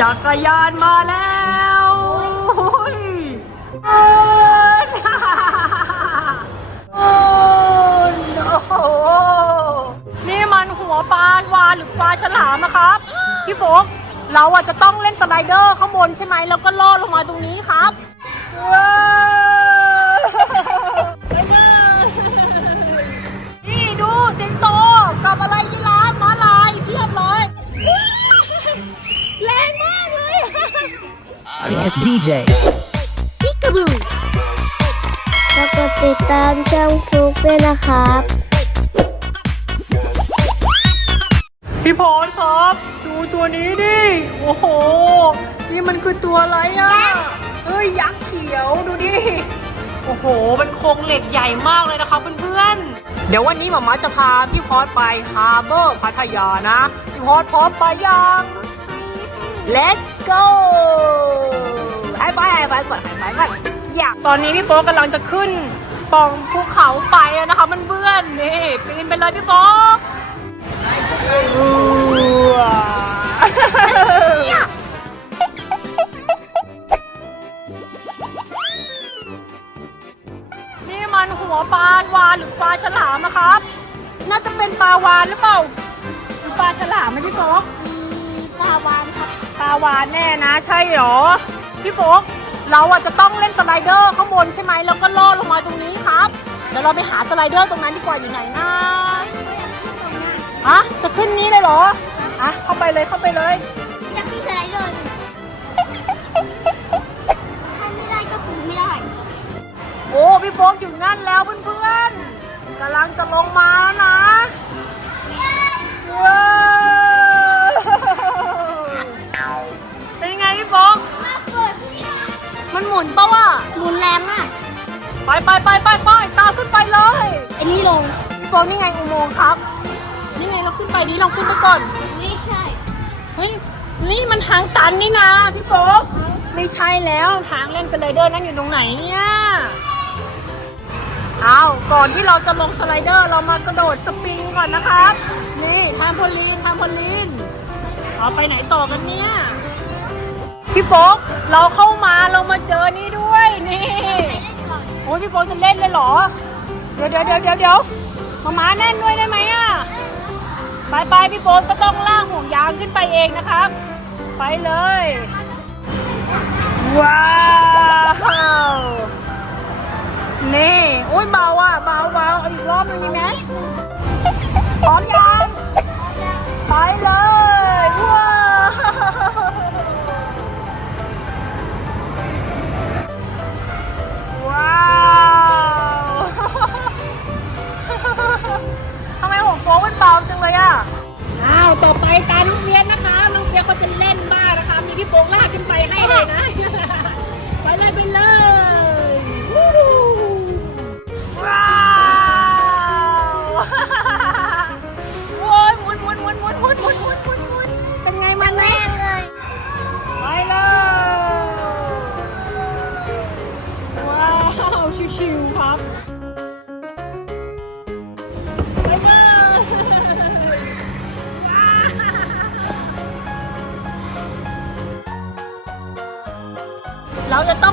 จักรยานมาแล้วโอ้ยโอ้ยโอ้โหนี่มันหัวปลาวานหรือปลาฉลามนะครับ พี่โฟกเราอะจะต้องเล่นสไลเดอร์ข้างบนใช่ไหมแล้วก็ลอดลงมาตรงนี้ครับ It's DJ. แล้วก็ติดตามช่องฟลุกด้วยนะครับ พี่พรครับ ดูตัวนี้ดิ โอ้โห นี่มันคือตัวอะไรอะ เอ้ย ยักษ์เขียวดูดิ โอ้โห เป็นโครงเหล็กใหญ่มากเลยนะครับเพื่อนๆ เดี๋ยววันนี้หมามาจะพาพี่พอสไปฮาร์เบอร์พัทยานะ พี่พอสพร้อมไปยัง Let's go ไปไปไปไปไปไปอยากตอนนี้พี่โฟกกำลังจะขึ้นปล่องภูเขาไฟแล้วนะคะเพื่อนๆนี่ปีนไปเลยพี่โฟกนี่มันหัวปลาวานหรือปลาฉลามนะครับ น่าจะเป็นปลาวานหรือเปล่าหรือปลาฉลามไหมพี่โฟกปลาวานครับปลาวานแน่นะ ใช่เหรอ พี่โฟกเราอะจะต้องเล่นสไลเดอร์ข้างบนใช่ไหมแล้วก็ลอดลงมาตรงนี้ครับ เดี๋ยวเราไปหาสไลเดอร์ตรงนั้นดีกว่าอยู่ไหนนะอะจะขึ้นนี้เลยเหรออะเข้าไปเลยเข้าไปเลยอยากขึ้นสไลเดอร์ถ้าไม่ได้ก็คือไม่ได้ โอ้พี่โฟกถึงนั่นแล้วเพื่อนๆกำลังจะลงมานะว้าว ฟกนี่ไงอุโมงค์ครับ นี่ไงเราขึ้นไปดีลองขึ้นไปก่อน ไม่ใช่ เฮ้ย นี่มันทางตันนี่นะพี่โฟกไม่ใช่แล้วทางเล่นสไลเดอร์นั่นอยู่ตรงไหนเนี่ยเอาก่อนที่เราจะลงสไลเดอร์เรามากระโดดสปริงก่อนนะครับ นี่ทามโพลีนทามโพลีนเอาไปไหนต่อกันเนี่ย พี่โฟกเราเข้ามาเรามาเจอนี่ด้วย นี่ โอ้ยพี่โฟกจะเล่นเลยเหรอ เดี๋ยวเดี๋ยวเดี๋ยวเดี๋ยวเดี๋ยว มาม้าแน่นด้วยได้ไหมอะ ไปไปพี่โฟนก็ต้องล่างห่วงยางขึ้นไปเองนะครับ ไปเลย ว้าวนี่อุ้ยเบาอะเบาเบาเอาอีกรอบนึงดีไหมพร้อมยัง ไปเลย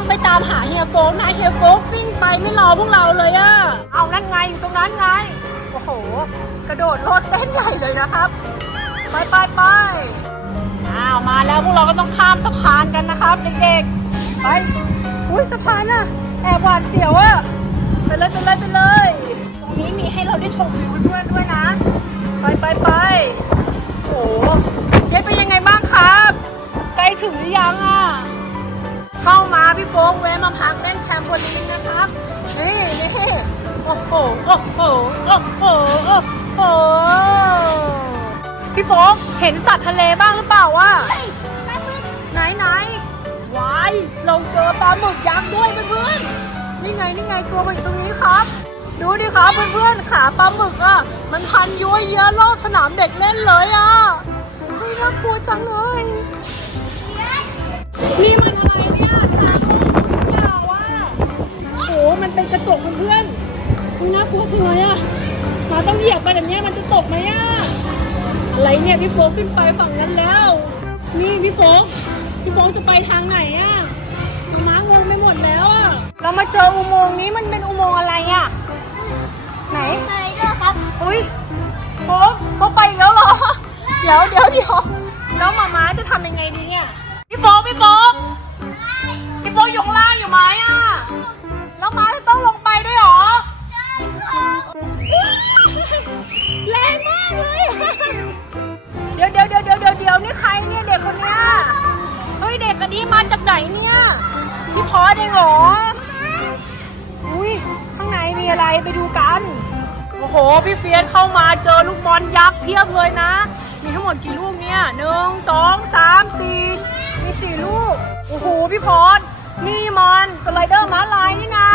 ไปตามหาเฮียโฟกนะเฮียโฟกวิ่งไปไม่รอพวกเราเลยอะเอานั่นไงอยู่ตรงนั้นไง โอ้โห กระโดดโลดเต้นใหญ่เลยนะครับ ไปไปไปอ้าวมาแล้วพวกเราก็ต้องข้ามสะพานกันนะครับเด็กๆ ไป อุ้ยสะพานอะแอบหวาดเสียวอะไปเลยไปเลยไปเลย ตรงนี้มีให้เราได้ชมวิวด้วยด้วยนะ ไปไปไปโอ้โหเจ๊เป็นยังไงบ้างครับ ใกล้ถึงหรือยังอะ เข้ามาพี่โฟกแวะมาพักเล่นแชมโปลีนนะครับ นี่นี่โอ้โหโอ้โหโอ้โหโอ้โหพี่โฟกเห็นสัตว์ทะเลบ้างหรือเปล่าวะไหนไหนวายเราเจอปลาหมึกยักษ์ด้วยเพื่อนๆนี่ไงนี่ไงตัวมันอยู่ตรงนี้ครับ ดูดิครับเพื่อนๆขาปลาหมึกอะมันพันย้วยเยอะรอบสนามเด็กเล่นเลยอะเฮ้ยน่ากลัวจังเลยนี่มัน อะไรเนี่ยทางยาวอะโอ้โหมันเป็นกระจกเพื่อนๆมันน่ากลัวจังเลยอะมาต้องเหยียบไปแบบเนี้ยมันจะตกไหมอะอะไรเนี่ยพี่โฟกขึ้นไปฝั่งนั้นแล้ว นี่พี่โฟกพี่โฟกจะไปทางไหนอะม้างงไปหมดแล้วอะเรามาเจออุโมงค์นี้มันเป็นอุโมงค์อะไรอะไหนไปด้วยครับอุ้ยโฟกโฟกไปอีกแล้วเหรอเดี๋ยวเดี๋ยวเดี๋ยวแล้วมาม้าจะทำยังไงดีเนี่ยพี่โฟกพี่โฟกพี่โฟก อยู่ข้างล่างอยู่ไหมอะแล้วม้าจะต้องลงไปด้วยเหรอ ใช่ครับแรงมากเลย เดี๋ยวเดี๋ยวเดี๋ยวเดี๋ยวเดี๋ยวเดี๋ยวนี่ใครเนี่ยเด็กคนเนี้ย เฮ้ยเด็กคนนี้มาจากไหนเนี่ย พี่พอสเองเหรอ อุ้ยข้างในมีอะไรไปดูกัน โอ้โห พี่เฟียสเข้ามาเจอลูกบอลยักษ์เพียบเลยนะ มีทั้งหมดกี่ลูกเนี่ยหนึ่งสองสามสี่มีสี่ลูก โอ้โห พี่พอส นี่มันสไลเดอร์ม้าลายนี่นะ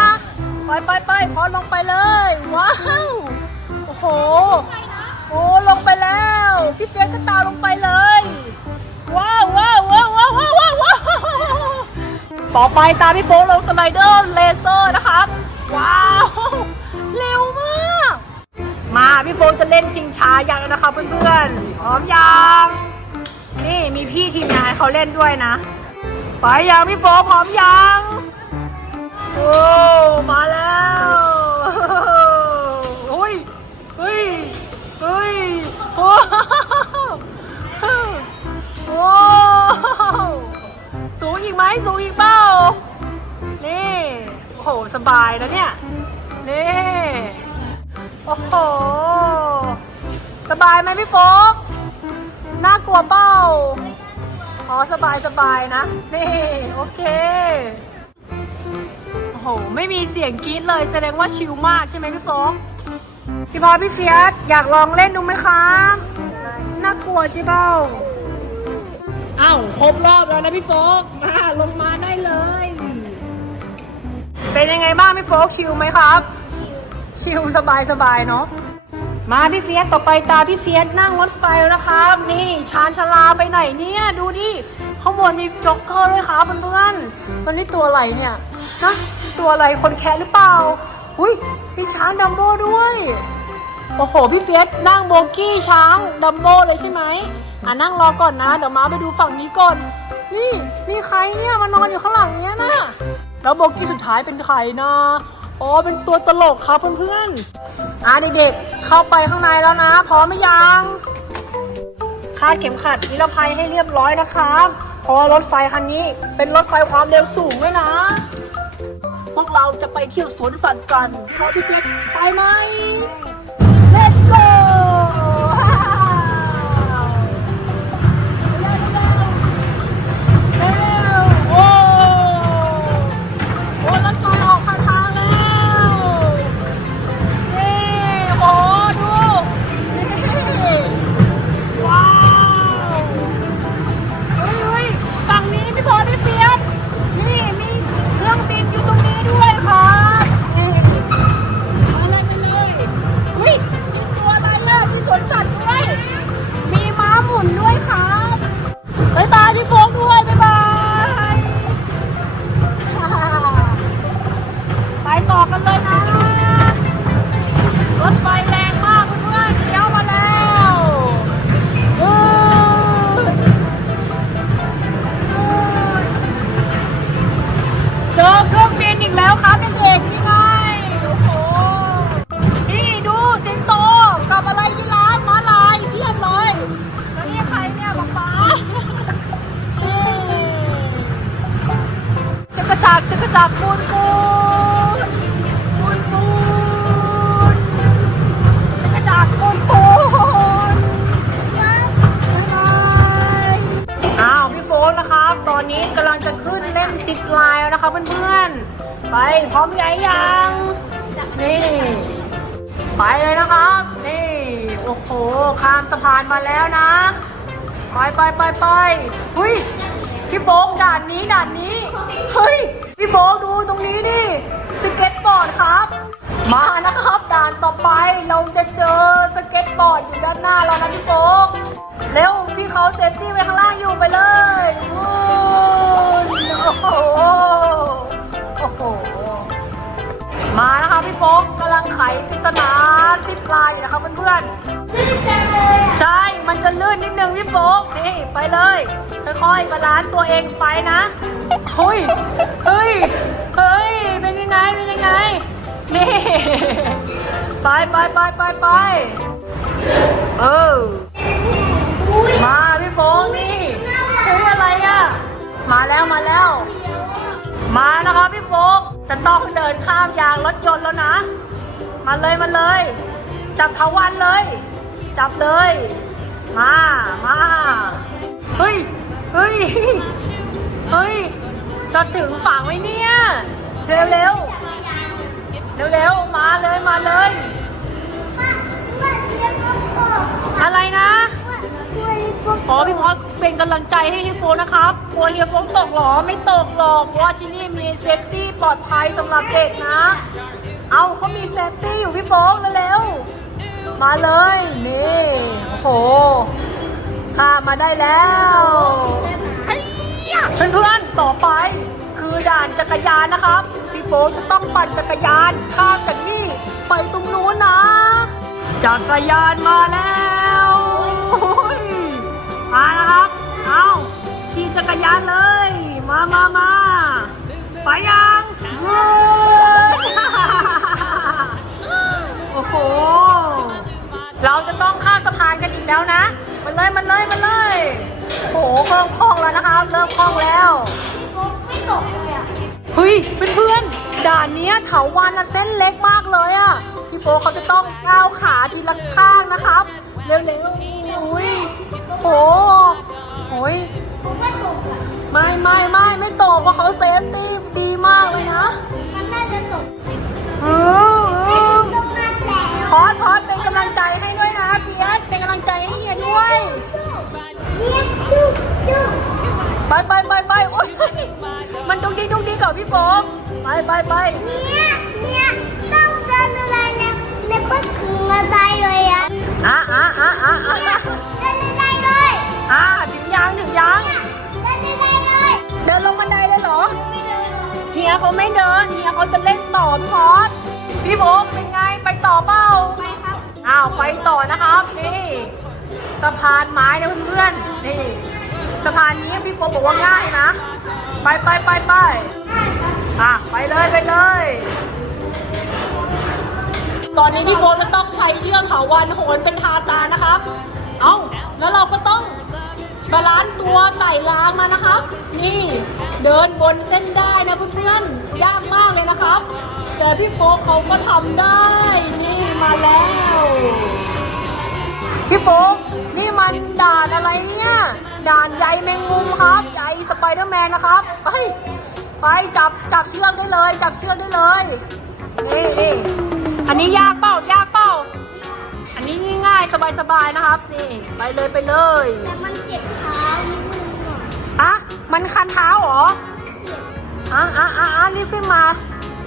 ไปไปไปพอลงไปเลย ว้าวโอ้โหโอ้ลงไปแล้ว พี่เฟียสก็ตามลงไปเลย ว้าวว้าวว้าวว้าวว้าวว้าวต่อไปตามพี่โฟลงสไลเดอร์เลเซอร์นะครับ ว้าวเร็วมาก มาพี่โฟกจะเล่นชิงช้ายักษ์แล้วนะครับเพื่อนๆพร้อมยังนี่มีพี่ทีมงานเขาเล่นด้วยนะ ไปยังพี่โฟกพร้อมยังโอ้มาแล้วเฮ้ยเฮ้ยเฮ้ยโอ้โหสูงอีกไหมสูงอีกเปล่านี่โอ้โหสบายนะเนี่ยนี่โอ้โหสบายไหมพี่โฟกน่ากลัวเปล่า อ๋อสบายสบายนะ นี่ โอเค โอ้โห ไม่มีเสียงกรี๊ดเลยแสดงว่าชิลมากใช่ไหมพี่โฟกพี่พอพี่เฟียสอยากลองเล่นดูไหมครับน่ากลัวใช่เปล่าอ้าวครบรอบแล้วนะพี่โฟกมาลงมาได้เลย เป็นยังไงบ้างพี่โฟกชิลไหมครับ ชิลสบายสบายๆเนาะ มาพี่เฟียสต่อไปตาพี่เฟียสนั่งรถไฟแล้วนะครับ นี่ชานชาลาไปไหนเนี่ยดูดิข้างบนมีจ็อกเกอร์ด้วยครับเพื่อนๆมันนี่ตัวอะไรเนี่ยนะตัวอะไรคนแคะหรือเปล่าอุ้ยมีช้างดัมโบ้ด้วยโอ้โหพี่เฟียสนั่งโบกี้ช้างดัมโบ้เลยใช่ไหมอะนั่งรอก่อนนะเดี๋ยวมาไปดูฝั่งนี้ก่อนนี่มีใครเนี่ยมานอนอยู่ข้างหลังเนี้ยนะแล้วโบกี้สุดท้ายเป็นใครนะ อ๋อเป็นตัวตลกครับเพื่อนๆอะเด็กๆเข้าไปข้างในแล้วนะ พร้อมไหมยังคาดเข็มขัดนิรภัยให้เรียบร้อยนะครับเพราะว่ารถไฟคันนี้เป็นรถไฟความเร็วสูงด้วยนะ พวกเราจะไปเที่ยวสวนสัตว์กันพอพี่เฟียสไปไหม จักรจักรจักรปูนปูนปูนปูนจักรจักรปูนปูนบ๊ายบายอ้าวพี่โฟนนะครับ ตอนนี้กำลังจะขึ้นเล่นซิปไลน์แล้วนะครับเพื่อนๆ ไปพร้อมยัยยังนี่ ไปเลยนะครับ นี่ โอ้โห ข้ามสะพานมาแล้วนะ ไปไปไปไปเฮ้ยพี่โฟกด่านนี้ด่านนี้ เฮ้ย พี่โฟกดูตรงนี้นี่สเก็ตบอร์ดครับ มานะครับด่านต่อไปเราจะเจอสเก็ตบอร์ดอยู่ด้านหน้าเรานะพี่โฟกเร็วพี่เขาเซฟตี้ไว้ข้างล่างอยู่ไปเลยวู้โอ้โห มานะคะพี่โฟกกำลังไขปริศนาซิปไลน์นะครับเพื่อนๆ ใช่ มันจะลื่นนิดนึงพี่โฟกนี่ไปเลย ค่อยๆบาลานซ์ตัวเองไปนะเฮ้ยเฮ้ยเฮ้ย เป็นยังไง เป็นยังไง นี่ ไปไปไปไปไปเออ มาพี่โฟกนี่เฮ้ยอะไรอะ มาแล้วมาแล้ว มานะครับพี่โฟก จะต้องเดินข้ามยางรถยนต์แล้วนะ มาเลยมาเลย จับเทาวันเลย จับเลย มามาเฮ้ยเฮ้ยเฮ้ยจะถึงฝั่งไหมเนี่ย เร็วเร็วเร็วเร็วๆมาเลยมาเลย อะไรนะอ๋อพี่พอสเป็นกำลังใจให้เฮียโฟนะครับกลัวเฮียโฟตกหรอ ไม่ตกหรอกเพราะว่าที่นี่มี เซฟตี้ปลอดภัยสำหรับเด็กนะ เอาเขามีเซฟตี้อยู่พี่โฟกเร็วๆมาเลย นี่โอ้โหข้ามมาได้แล้วเฮ้ยเพื่อนๆต่อไป คือด่านจักรยานนะครับ พี่โฟกจะต้องปั่นจักรยานข้ามจากนี่ไปตรงนู้นนะ จักรยานมาแล้วโอ้ยมานะครับ เอาขี่จักรยานเลย มามามา ไปยังเว้ยโอ้โห เราจะต้องข้ามสะพานกันอีกแล้วนะ มันเลยมันเลยมันเลยโอ้โหเริ่มคล่องแล้วนะครับเริ่มคล่องแล้วเฮ้ยเพื่อนๆด่านเนี้ยเถาวันอะเส้นเล็กมากเลยอะพี่โฟเขาจะต้องก้าวขาทีละข้างนะครับ เร็วๆอุ้ยโอ้โหย ไม่ไม่ไม่ไม่ตกเพราะเขาเซฟตี้ดีมากเลยนะอืมอืมพอดพอดเป็นกำลังใจให้ด้วยนะเฟียสเป็นกำลังใจให้เฮียด้วยไปไปไปไปโอ๊ยมันดุกดิกดุกดิกกับพี่โฟกไปไปไปอะอะอะอะอะอะถึงยังถึงยัง เดินลงบันไดเลยเหรอ เฮียเขาไม่เดิน เฮียเขาจะเล่นต่อพี่พอสพี่โบเป็นไงไปต่อเปล่าอ้าวไปต่อนะครับ นี่สะพานไม้นะเพื่อนๆนี่สะพานนี้พี่โฟบอกว่าง่ายนะ ไปไปไปไปอะไปเลยไปเลย ตอนนี้พี่โฟกจะต้องใช้เชือกเถาวันโหนเป็นทาตานะครับ เอ้าแล้วเราก็ต้อง บาลานซ์ตัวไต่รางมานะครับ นี่เดินบนเส้นได้นะเพื่อนๆยากมากเลยนะครับ แต่พี่โฟกเขาก็ทำได้ นี่มาแล้ว พี่โฟกนี่มันด่านอะไรเนี่ยด่านใยแมงมุมครับใยสไปเดอร์แมนนะครับไปไปจับจับเชือกได้เลย จับเชือกได้เลยนี่นี่อันนี้ยากเปล่ายาก สบายๆนะครับ นี่ไปเลยไปเลยอะมันคันเท้าเหรออะอะอะอะรีบขึ้นมา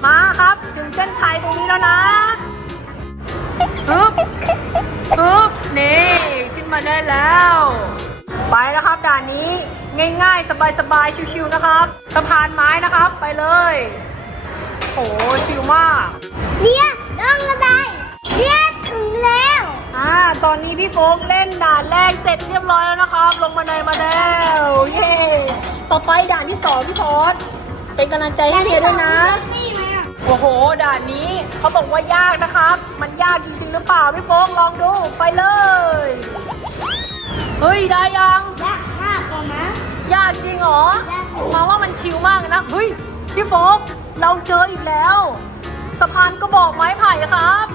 มาครับ ถึงเส้นชัยตรงนี้แล้วนะฮึบฮึบนี่ขึ้นมาได้แล้ว ไปแล้วครับด่านนี้ง่ายๆ สบายๆชิวๆนะครับสะพานไม้นะครับไปเลยโอ้ชิวมากอ่าตอนนี้พี่โฟกเล่นด่านแรกเสร็จเรียบร้อยแล้วนะครับ ลงมาในมาแล้วเย้ต่อไปด่านที่สองพี่พอสเป็นกำลังใจให้เฮียด้วยนะโอ้โห ด่านนี้เขาบอกว่ายากนะครับ มันยากจริงๆหรือเปล่าพี่โฟกลองดูไปเลย เฮ้ยได้ยังยากจริงเหรอยากสิมาว่ามันชิลมากเลยนะเฮ้ยพี่โฟกเราเจออีกแล้วสะพานกระบอกไม้ไผ่ครับ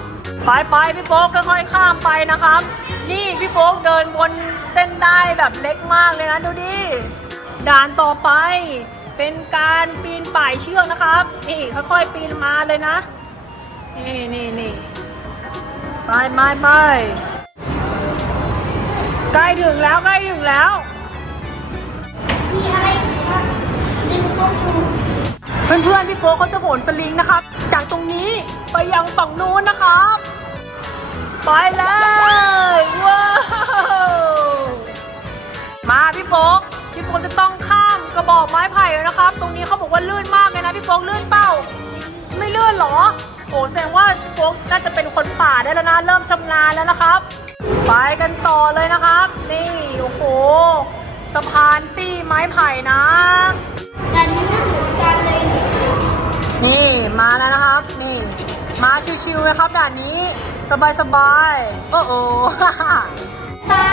ไปไปพี่โฟกค่อยๆข้ามไปนะครับ นี่พี่โฟกเดินบนเส้นได้แบบเล็กมากเลยนะดูดิด่านต่อไปเป็นการปีนป่ายเชือกนะครับนี่ค่อยๆปีนมาเลยนะ นี่นี่นี่ไปไปไปใกล้ถึงแล้วใกล้ถึงแล้วเพื่อนๆพี่โฟกเขาจะโหนสลิงนะครับ จากตรงนี้ไปยังฝั่งนู้นนะครับ ไปเลยว้าวมาพี่โฟกพี่โฟกจะต้องข้ามกระบอกไม้ไผ่นะครับ ตรงนี้เขาบอกว่าลื่นมากเลยนะพี่โฟกลื่นเปล่าไม่ลื่นเหรอโอ้แสดงว่าโฟกน่าจะเป็นคนป่าได้แล้วนะเริ่มชำนาญแล้วนะครับ ไปกันต่อเลยนะครับ นี่โอ้โหสะพานซี่ไม้ไผ่นะแต่นี้น่าเหมือนกันเลยนี่นี่มาแล้วนะครับ นี่ มาชิวๆนะครับด่านนี้ สบายๆโอ้โหตา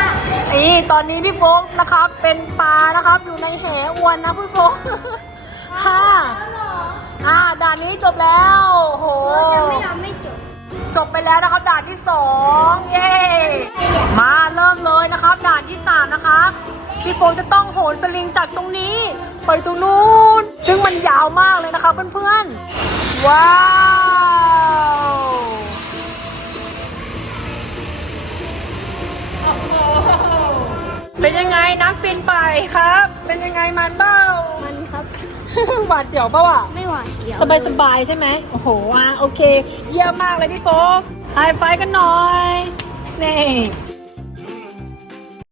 นี่ตอนนี้พี่โฟกนะครับ เป็นปลานะครับ อยู่ในแหอวนนะพี่โฟกค่ะแล้วเหรออ่าด่านนี้จบแล้วโอ้โหโอ้ยังไม่ยังไม่จบ จบไปแล้วนะครับด่านที่สองเย้มาเริ่มเลยนะครับ ด่านที่สามนะครับพี่โฟมจะต้องโหนสลิงจากตรงนี้ ไปตรงนู้น ซึ่งมันยาวมากเลยนะครับเพื่อนๆว้าว เป็นยังไงนักปีนป่ายครับ เป็นยังไงมันเบ้า มันครับ หวาดเสียวเปล่าอะไม่หวานเดียวสบายสบายๆใช่ไหมโอ้โหอะโอเค เยี่ยมมากเลยพี่โฟกไฮไฟว์กันหน่อย นี่